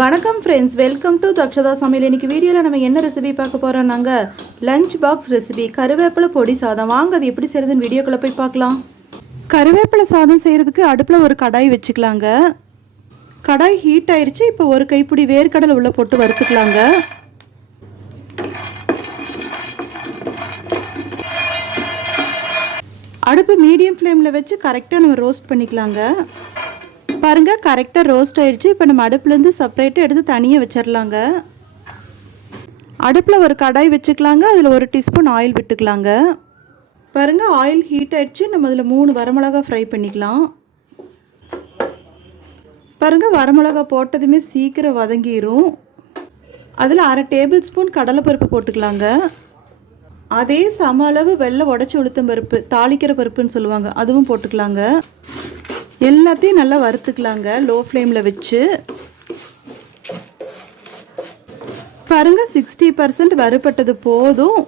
வணக்கம் friends, welcome to தக்ஷதாSamayal. இன்னைக்கு வீடியோவில் நம்ம என்ன ரெசிபி பார்க்க போகிறோம்? நாங்கள் லஞ்ச் பாக்ஸ் ரெசிபி கருவேப்பிலை பொடி சாதம். வாங்க அது எப்படி செய்கிறதுன்னு வீடியோக்குள்ளே போய் பார்க்கலாம். கருவேப்பிலை சாதம் செய்கிறதுக்கு அடுப்பில் ஒரு கடாய் வச்சுக்கலாங்க. கடாய் ஹீட் ஆயிடுச்சு. இப்போ ஒரு கைப்பிடி வேர்க்கடலை உள்ளே போட்டு வறுத்துக்கலாங்க. அடுப்பு மீடியம் ஃப்ளேமில் வச்சு கரெக்டாக நம்ம ரோஸ்ட் பண்ணிக்கலாங்க. பாருங்கள், கரெக்டாக ரோஸ்ட் ஆகிடுச்சு. இப்போ நம்ம அடுப்புலேருந்து செப்பரேட்டாக எடுத்து தனியாக வச்சிடலாங்க. அடுப்பில் ஒரு கடாய் வச்சுக்கலாங்க. அதில் 1 டீஸ்பூன் ஆயில் விட்டுக்கலாங்க. பாருங்கள், ஆயில் ஹீட் ஆகிடுச்சு. நம்ம அதில் 3 வரமிளகா ஃப்ரை பண்ணிக்கலாம். பாருங்கள், வரமிளகா போட்டதுமே சீக்கிரம் வதங்கிடும். அதில் 1/2 டேபிள் ஸ்பூன் கடலைப்பருப்பு போட்டுக்கலாங்க. அதே சம அளவு வெள்ளை உடச்சி உளுத்தம் பருப்பு, தாளிக்கிற பருப்புன்னு சொல்லுவாங்க, அதுவும் போட்டுக்கலாங்க. எல்லாத்தையும் நல்லா வறுத்துக்கலாங்க லோ ஃப்ளேமில் வச்சு. பாருங்கள், 60% வறுபட்டது போதும்.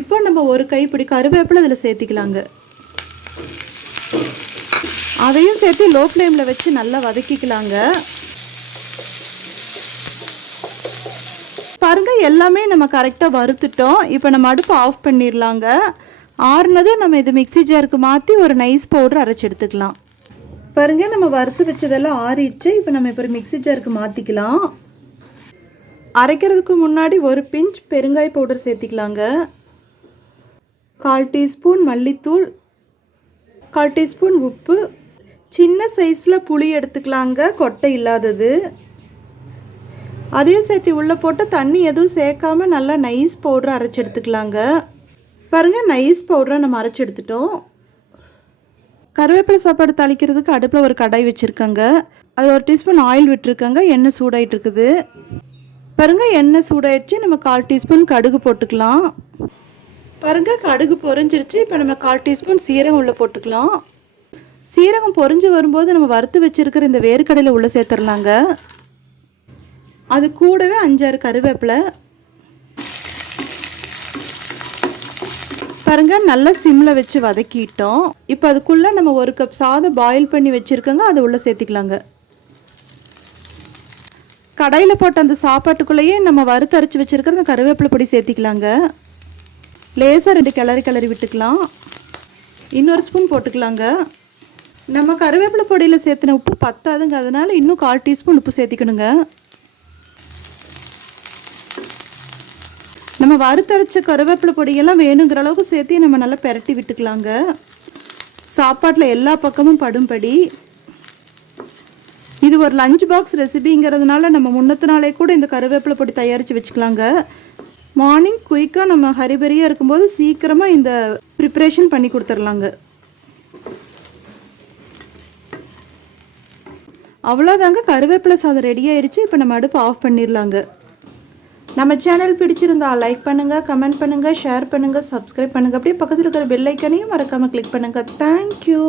இப்போ நம்ம ஒரு கைப்பிடி கருவேப்பிலை இதில் சேர்த்திக்கலாங்க. அதையும் சேர்த்து லோ ஃப்ளேமில் வச்சு நல்லா வதக்கிக்கலாங்க. பாருங்கள், எல்லாமே நம்ம கரெக்டாக வறுத்துட்டோம். இப்போ நம்ம அடுப்பு ஆஃப் பண்ணிடலாங்க. ஆறுனதும் நம்ம இது மிக்ஸி ஜாருக்கு மாற்றி ஒரு நைஸ் பவுடர் அரைச்சி எடுத்துக்கலாம். பாருங்கள், நம்ம வறுத்து வச்சதெல்லாம் ஆறிடுச்சு. இப்போ நம்ம இப்போ மிக்ஸி ஜாருக்கு மாற்றிக்கலாம். அரைக்கிறதுக்கு முன்னாடி ஒரு பிஞ்ச் பெருங்காய பவுடர் சேர்த்திக்கலாங்க. 1/4 டீஸ்பூன் மல்லித்தூள், 1/4 டீஸ்பூன் உப்பு, சின்ன சைஸில் புளி எடுத்துக்கலாங்க, கொட்டை இல்லாதது. அதையும் சேர்த்து உள்ளே போட்டு தண்ணி எதுவும் சேர்க்காமல் நல்லா நைஸ் பவுடரை அரைச்சி எடுத்துக்கலாங்க. பாருங்கள், நைஸ் பவுடரை நம்ம அரைச்சி எடுத்துட்டோம். கருவேப்பிலை சாப்பாடு தாளிக்கிறதுக்கு அடுப்பில் ஒரு கடாய் வச்சுருக்கேங்க. அது 1 டீஸ்பூன் ஆயில் விட்டுருக்கேங்க. எண்ணெய் சூடாகிட்டு இருக்குது. பாருங்கள், எண்ணெய் சூடாயிடுச்சு. நம்ம 1/4 டீஸ்பூன் கடுகு போட்டுக்கலாம். பாருங்கள், கடுகு பொரிஞ்சிருச்சு. இப்போ நம்ம 1/4 டீஸ்பூன் சீரகம் உள்ளே போட்டுக்கலாம். சீரகம் பொரிஞ்சு வரும்போது நம்ம வறுத்து வச்சுருக்கிற இந்த வேர்க்கடலை உள்ளே சேர்த்துடலாங்க. அது கூடவே 5-6 கருவேப்பிலை. பாருங்கள், நல்லா சிம்மில் வச்சு வதக்கிட்டோம். இப்போ அதுக்குள்ளே நம்ம 1 கப் சாதம் பாயில் பண்ணி வச்சுருக்கோங்க, அதை உள்ளே சேர்த்திக்கலாங்க. கடாயில் போட்ட அந்த சாப்பாட்டுக்குள்ளேயே நம்ம வறுத்து அரைச்சி வச்சுருக்கிற அந்த கருவேப்பிலை பொடி சேர்த்திக்கலாங்க. லேசாக 2 கிளறி விட்டுக்கலாம். இன்னொரு ஸ்பூன் போட்டுக்கலாங்க. நம்ம கருவேப்பிலை பொடியில் சேர்த்துன உப்பு பத்தாதுங்க, அதனால் இன்னும் 1/4 டீஸ்பூன் உப்பு சேர்த்திக்கணுங்க. நம்ம வறுத்தரைச்ச கருவேப்பிலை பொடியெல்லாம் வேணுங்கிற அளவுக்கு சேர்த்து நம்ம நல்லா பெரட்டி விட்டுக்கலாங்க. சாப்பாட்டில் எல்லா பக்கமும் படும்படி. இது ஒரு லஞ்ச் பாக்ஸ் ரெசிபிங்கிறதுனால நம்ம முன்னத்து நாளே கூட இந்த கருவேப்பிலை பொடி தயாரித்து வச்சுக்கலாங்க. மார்னிங் குயிக்காக நம்ம ஹரிபரியாக இருக்கும்போது சீக்கிரமாக இந்த ப்ரிப்ரேஷன் பண்ணி கொடுத்துர்லாங்க. அவ்வளோதாங்க, கருவேப்பிலை சாதம் ரெடி ஆயிடுச்சு. இப்போ நம்ம அடுப்பு ஆஃப் பண்ணிடலாங்க. நம்ம சேனல் பிடிச்சிருந்தா லைக் பண்ணுங்கள், கமெண்ட் பண்ணுங்கள், ஷேர் பண்ணுங்கள், சப்ஸ்கிரைப் பண்ணுங்கள். அப்படியே பக்கத்தில் இருக்கிற பெல் ஐக்கனையும் மறக்காமல் கிளிக் பண்ணுங்கள். தேங்க்யூ.